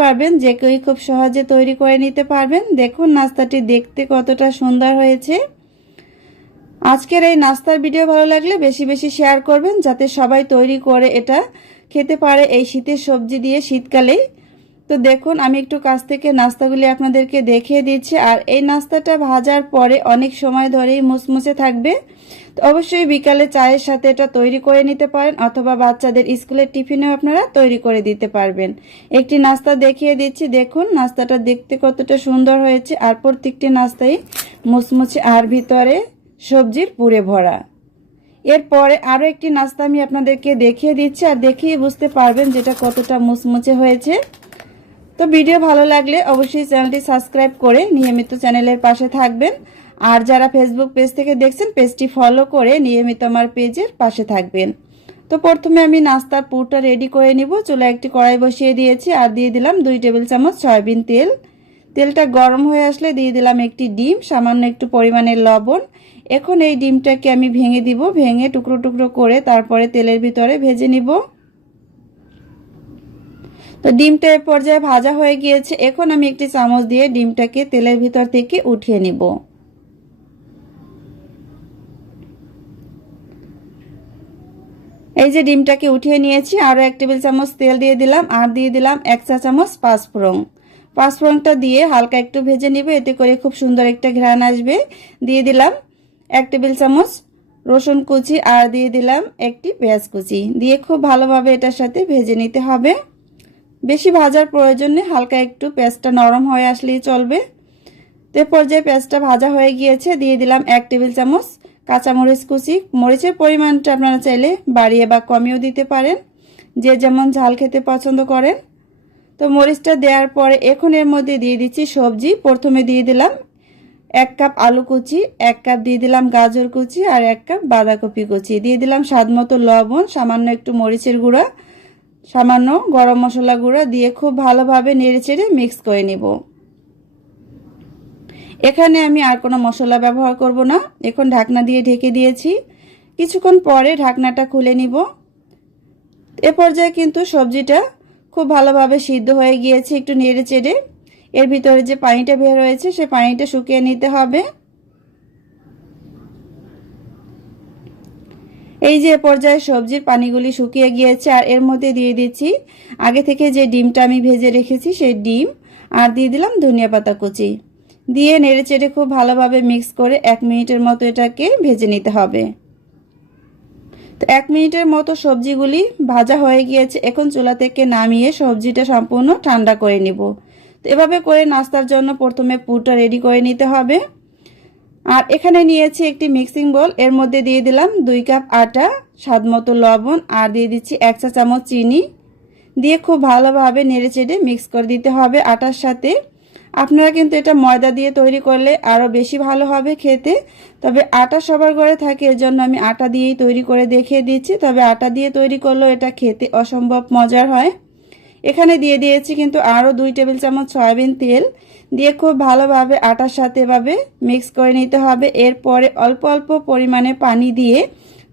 পারবেন, যে কেউ খুব সহজে তৈরি করে নিতে পারবেন। দেখুন নাস্তাটি দেখতে কতটা সুন্দর হয়েছে। আজকের এই নাস্তার ভিডিও ভালো লাগলে বেশি বেশি শেয়ার করবেন, যাতে সবাই তৈরি করে এটা খেতে পারে এই শীতের সবজি দিয়ে শীতকালে। তো দেখুন আমি একটু কাছ থেকে নাস্তাগুলি আপনাদেরকে দেখিয়ে দিচ্ছি। আর এই নাস্তাটা ভাজার পরে অনেক সময় ধরেই মুচমুচে থাকবে। তো অবশ্যই বিকালে চায়ের সাথে এটা তৈরি করে নিতে পারেন, অথবা বাচ্চাদের স্কুলের টিফিনেও আপনারা তৈরি করে দিতে পারবেন। একটি নাস্তা দেখিয়ে দিচ্ছি। দেখুন নাস্তাটা দেখতে কতটা সুন্দর হয়েছে, আর প্রত্যেকটি নাস্তাই মুচমুচে আর ভিতরে সবজির পুরে ভরা। এরপরে আরও একটি নাস্তা আমি আপনাদেরকে দেখিয়ে দিচ্ছি, আর দেখিয়ে বুঝতে পারবেন যেটা কতটা মুচমুচে হয়েছে। তো ভিডিও ভালো লাগলে অবশ্যই চ্যানেলটি সাবস্ক্রাইব করে নিয়মিত চ্যানেলের পাশে থাকবেন। আর যারা ফেসবুক পেজ থেকে দেখছেন পেজটি ফলো করে নিয়মিত আমার পেজের পাশে থাকবেন। তো প্রথমে আমি নাস্তার পুরটা রেডি করে নিব। চুলায় একটি কড়াই বসিয়ে দিয়েছি, আর দিয়ে দিলাম 2 টেবিল চামচ সয়াবিন তেল। তেলটা গরম হয়ে আসলে দিয়ে দিলাম একটি ডিম, সামান্য একটু পরিমাণের লবণ। এখন এই ডিমটাকে আমি ভেঙে দিব, ভেঙে টুকরো টুকরো করে তারপরে তেলের ভিতরে ভেজে নিব। তো ডিমটা এ পর্যায়ে ভাজা হয়ে গিয়েছে। এখন আমি একটি চামচ দিয়ে ডিমটাকে তেলের ভিতর থেকে উঠিয়ে নিব। এই যে ডিমটাকে উঠিয়ে নিয়েছি, আরও 1 টেবিল চামচ তেল দিয়ে দিলাম, আর দিয়ে দিলাম 1 চা চামচ পাঁচফোড়ন। পাঁচফোড়নটা দিয়ে হালকা একটু ভেজে নিব, এতে করে খুব সুন্দর একটা ঘ্রাণ আসবে। দিয়ে দিলাম 1 টেবিল চামচ রসুন কুচি, আর দিয়ে দিলাম একটি পেঁয়াজ কুচি, দিয়ে খুব ভালোভাবে এটার সাথে ভেজে নিতে হবে। বেশি ভাজার প্রয়োজন নেই, হালকা একটু পেঁয়াজটা নরম হয়ে আসলেই চলবে। তো পর্যায়ে পেঁয়াজটা ভাজা হয়ে গিয়েছে, দিয়ে দিলাম 1 টেবিল চামচ কাঁচামরিচ কুচি। মরিচের পরিমাণটা আপনারা চাইলে বাড়িয়ে বা কমিয়েও দিতে পারেন, যে যেমন ঝাল খেতে পছন্দ করেন। তো মরিচটা দেওয়ার পরে এখন এর মধ্যে দিয়ে দিচ্ছি সবজি। প্রথমে দিয়ে দিলাম 1 কাপ আলু কুচি, 1 কাপ দিয়ে দিলাম গাজর কুচি, আর 1 কাপ বাঁধাকপি কুচি। দিয়ে দিলাম স্বাদমতো লবণ, সামান্য একটু মরিচের গুঁড়া, সামান্য গরম মশলা গুঁড়া দিয়ে খুব ভালোভাবে নেড়েচেড়ে মিক্স করে নিব। এখানে আমি আর কোনো মশলা ব্যবহার করব না। এখন ঢাকনা দিয়ে ঢেকে দিয়েছি, কিছুক্ষণ পরে ঢাকনাটা খুলে নিব। এ পর্যায়ে কিন্তু সবজিটা খুব ভালোভাবে সিদ্ধ হয়ে গিয়েছে। একটু নেড়েচেড়ে এর ভিতরে যে পানিটা বের হয়েছে সে পানিটা শুকিয়ে নিতে হবে। এই যে পর্যায়ে সবজির পানিগুলি শুকিয়ে গিয়েছে, আর এর মধ্যে দিয়ে দিচ্ছি আগে থেকে যে ডিমটা আমি ভেজে রেখেছি সেই ডিম, আর দিয়ে দিলাম ধনিয়া পাতা কুচি। দিয়ে নেড়েচেড়ে খুব ভালোভাবে মিক্স করে 1 মিনিটের মতো এটাকে ভেজে নিতে হবে। তো 1 মিনিটের মতো সবজিগুলি ভাজা হয়ে গিয়েছে। এখন চুলা থেকে নামিয়ে সবজিটা সম্পূর্ণ ঠান্ডা করে নিব। তো এভাবে করে নাস্তার জন্য প্রথমে পুরটা রেডি করে নিতে হবে। আর এখানে নিয়েছি একটি মিক্সিং বোল, এর মধ্যে দিয়ে দিলাম 2 কাপ আটা, স্বাদমতো লবণ, আর দিয়ে দিচ্ছি 1 চা চামচ চিনি। দিয়ে খুব ভালোভাবে নেড়েচেড়ে মিক্স করে দিতে হবে আটার সাথে। আপনারা কিন্তু এটা ময়দা দিয়ে তৈরি করলে আরও বেশি ভালো হবে খেতে, তবে আটা সবার ঘরে থাকে, এজন্য আমি আটা দিয়েই তৈরি করে দেখিয়ে দিচ্ছি। তবে আটা দিয়ে তৈরি করলেও এটা খেতে অসম্ভব মজার হয়। এখানে দিয়ে দিয়েছি কিন্তু আরও 2 টেবিল চামচ সয়াবিন তেল। দিয়ে খুব ভালোভাবে আটার সাথে এভাবে মিক্স করে নিতে হবে। এরপরে অল্প অল্প পরিমাণে পানি দিয়ে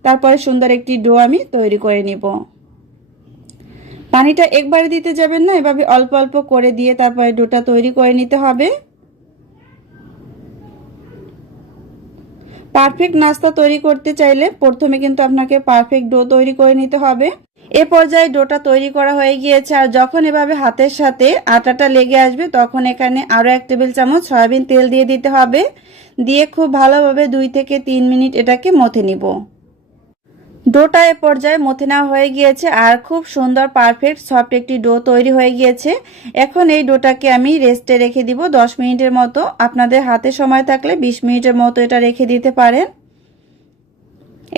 তারপরে সুন্দর একটি ডো আমি তৈরি করে নিব। পানিটা একবারে দিতে যাবেন না, এভাবে অল্প অল্প করে দিয়ে তারপরে ডোটা তৈরি করে নিতে হবে। পারফেক্ট নাস্তা তৈরি করতে চাইলে প্রথমে কিন্তু আপনাকে পারফেক্ট ডো তৈরি করে নিতে হবে। এ পর্যায়ে ডোটা তৈরি করা হয়ে গিয়েছে, আর যখন এভাবে হাতের সাথে আটাটা লেগে আসবে তখন এখানে আরও 1 টেবিল চামচ সয়াবিন তেল দিয়ে দিতে হবে। দিয়ে খুব ভালোভাবে 2 থেকে 3 মিনিট এটাকে মথে নিব। ডোটা এ পর্যায়ে মথে নেওয়া হয়ে গিয়েছে, আর খুব সুন্দর পারফেক্ট সফট একটি ডো তৈরি হয়ে গিয়েছে। এখন এই ডোটাকে আমি রেস্টে রেখে দিব 10 মিনিটের মতো। আপনাদের হাতে সময় থাকলে 20 মিনিটের মতো এটা রেখে দিতে পারেন।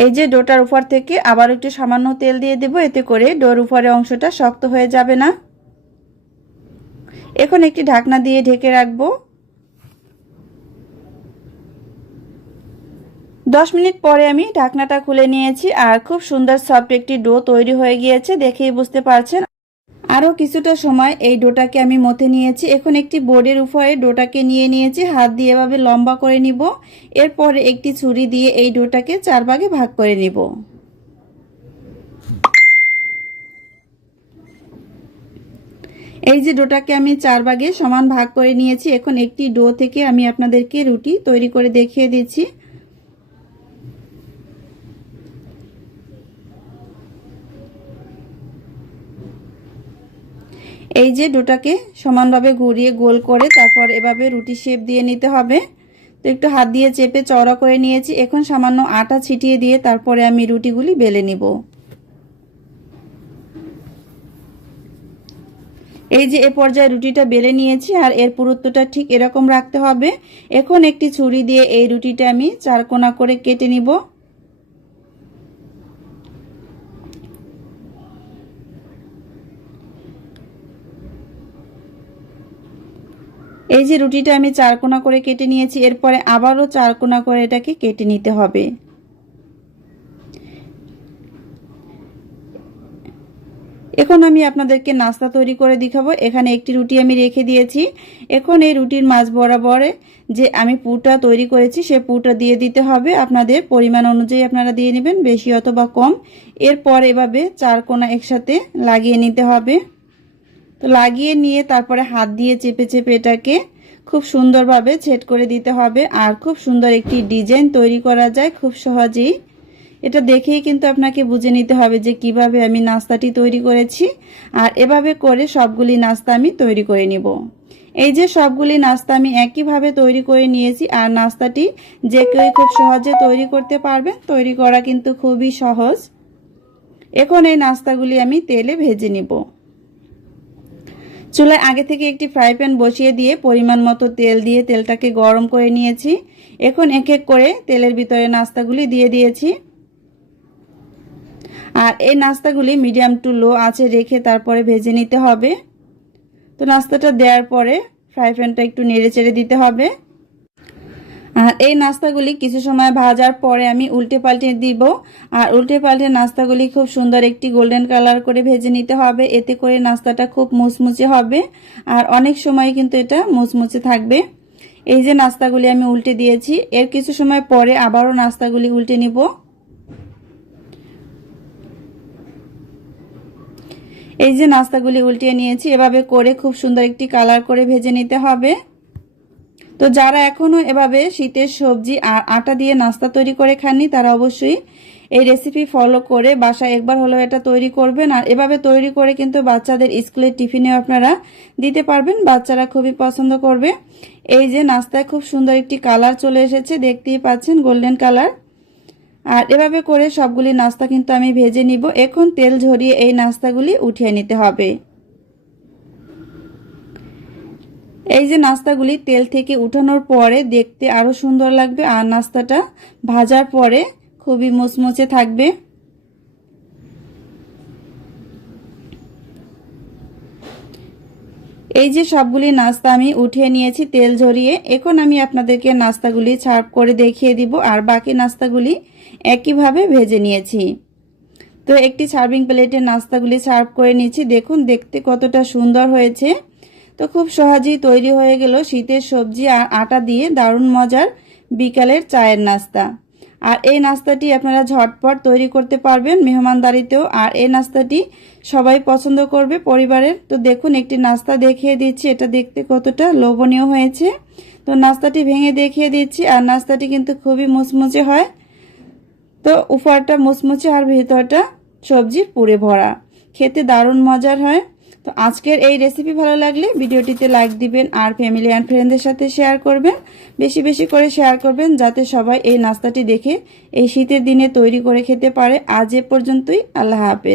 এই যে ডোটার উপর থেকে আবার একটু সামান্য তেল দিয়ে দেব, এতে করে ডোর উপরের অংশটা শক্ত হয়ে যাবে না। এখন একটি ঢাকনা দিয়ে ঢেকে রাখবো। 10 মিনিট পরে আমি ঢাকনাটা খুলে নিয়েছি, আর খুব সুন্দর সফট একটি ডো তৈরি হয়ে গিয়েছে, দেখেই বুঝতে পারছেন। আরও কিছুটা সময় এই ডোটাকে আমি মথে নিয়েছি। এখন একটি বোর্ডের উপরে ডোটাকে নিয়ে নিয়েছি, হাত দিয়ে এভাবে লম্বা করে নিব। এরপরে একটি ছুরি দিয়ে এই ডোটাকে 4 ভাগে ভাগ করে নিব। এই যে ডোটাকে আমি 4 ভাগে সমান ভাগ করে নিয়েছি। এখন একটি ডো থেকে আমি আপনাদেরকে রুটি তৈরি করে দেখিয়ে দিচ্ছি। এই যে ডোটাকে সমানভাবে ঘুরিয়ে গোল করে তারপর এভাবে রুটি শেপ দিয়ে নিতে হবে। তো একটু হাত দিয়ে চেপে চওড়া করে নিয়েছি। এখন সামান্য আটা ছিটিয়ে দিয়ে তারপরে আমি রুটিগুলি বেলে নিব। এই যে এ পর্যায়ে রুটিটা বেলে নিয়েছি আর এর পুরুত্বটা ঠিক এরকম রাখতে হবে। এখন একটি ছুরি দিয়ে এই রুটিটা আমি 4 কোনা করে কেটে নিব। এই যে রুটিটা আমি 4 কোনা করে কেটে নিয়েছি, এরপরে আবারও 4 কোনা করে এটাকে কেটে নিতে হবে। এখন আমি আপনাদেরকে নাস্তা তৈরি করে দেখাবো। এখানে একটি রুটি আমি রেখে দিয়েছি। এখন এই রুটির মাঝ বরাবর যে আমি পুরটা তৈরি করেছি সে পুরটা দিয়ে দিতে হবে। আপনাদের পরিমাণ অনুযায়ী আপনারা দিয়ে নেবেন, বেশি অথবা কম। এরপর এভাবে 4 কোনা একসাথে লাগিয়ে নিতে হবে। তো লাগিয়ে নিয়ে তারপরে হাত দিয়ে চেপে চেপে এটাকে খুব সুন্দরভাবে সেট করে দিতে হবে। আর খুব সুন্দর একটি ডিজাইন তৈরি করা যায় খুব সহজেই। এটা দেখেই কিন্তু আপনাকে বুঝে নিতে হবে যে কিভাবে আমি নাস্তাটি তৈরি করেছি। আর এভাবে করে সবগুলি নাস্তা আমি তৈরি করে নিব। এই যে সবগুলি নাস্তা আমি একইভাবে তৈরি করে নিয়েছি। আর নাস্তাটি যে কেউ খুব সহজে তৈরি করতে পারবে, তৈরি করা কিন্তু খুবই সহজ। এখন এই নাস্তাগুলি আমি তেলে ভেজে নিব। চুলায় আগে থেকে একটি ফ্রাই প্যান বসিয়ে দিয়ে পরিমাণ মতো তেল দিয়ে তেলটাকে গরম করে নিয়েছি। এখন এক এক করে তেলের ভিতরে নাস্তাগুলি দিয়ে দিয়েছি। আর এই নাস্তাগুলি মিডিয়াম টু লো আঁচে রেখে তারপরে ভেজে নিতে হবে। তো নাস্তাটা দেওয়ার পরে ফ্রাই প্যানটা একটু নেড়ে চেড়ে দিতে হবে। আর এই নাস্তাগুলি কিছু সময় ভাজার পরে আমি উল্টে পাল্টে দিব। আর উল্টে পাল্টে নাস্তাগুলি খুব সুন্দর একটি গোল্ডেন কালার করে ভেজে নিতে হবে। এতে করে নাস্তাটা খুব মুচমুচে হবে আর অনেক সময় কিন্তু এটা মুচমুচে থাকবে। এই যে নাস্তাগুলি আমি উল্টে দিয়েছি, এর কিছু সময় পরে আবারও নাস্তাগুলি উল্টে নিব। এই যে নাস্তাগুলি উল্টিয়ে নিয়েছি, এভাবে করে খুব সুন্দর একটি কালার করে ভেজে নিতে হবে। তো যারা এখনো এভাবে শীতের সবজি আর আটা দিয়ে নাস্তা তৈরি করে খাননি তারা অবশ্যই এই রেসিপি ফলো করে বাসায় একবার হলেও এটা তৈরি করবেন। আর এভাবে তৈরি করে কিন্তু বাচ্চাদের স্কুলের টিফিনেও আপনারা দিতে পারবেন, বাচ্চারা খুবই পছন্দ করবে। এই যে নাস্তায় খুব সুন্দর একটি কালার চলে এসেছে, দেখতেই পাচ্ছেন গোল্ডেন কালার। আর এভাবে করে সবগুলি নাস্তা কিন্তু আমি ভেজে নিব। এখন তেল ঝরিয়ে এই নাস্তাগুলি উঠিয়ে নিতে হবে। এই যে নাস্তাগুলি তেল থেকে উঠানোর পরে দেখতে আরো সুন্দর লাগবে আর নাস্তাটা ভাজার পরে খুবই মুচমুচে থাকবে। এই যে সবগুলি নাস্তা আমি উঠিয়ে নিয়েছি তেল ঝরিয়ে। এখন আমি আপনাদেরকে নাস্তাগুলি সার্ভ করে দেখিয়ে দিব আর বাকি নাস্তাগুলি একইভাবে ভেজে নিয়েছি। তো একটি সার্ভিং প্লেটে নাস্তাগুলি সার্ভ করে নিয়েছি। দেখুন দেখতে কতটা সুন্দর হয়েছে। তো খুব সহজেই তৈরি হয়ে গেল শীতের সবজি আর আটা দিয়ে দারুণ মজার বিকালের চায়ের নাস্তা। আর এই নাস্তাটি আপনারা ঝটপট তৈরি করতে পারবেন মেহমানদারিতেও। আর এই নাস্তাটি সবাই পছন্দ করবে পরিবারের। তো দেখুন একটি নাস্তা দেখিয়ে দিচ্ছি, এটা দেখতে কতটা লোভনীয় হয়েছে। তো নাস্তাটি ভেঙে দেখিয়ে দিচ্ছি। আর নাস্তাটি কিন্তু খুবই মুচমুচে হয়। তো উপরটা মুচমুচে আর ভিতরটা সবজির পুরে ভরা, খেতে দারুণ মজার হয়। তো আজকের এই রেসিপি ভালো লাগলে ভিডিওটিতে লাইক দিবেন আর ফ্যামিলি অ্যান্ড ফ্রেন্ডদের সাথে শেয়ার করবেন, বেশি বেশি করে শেয়ার করবেন যাতে সবাই এই নাস্তাটি দেখে এই শীতের দিনে তৈরি করে খেতে পারে। আজ এ পর্যন্তই, আল্লাহ হাফেজ।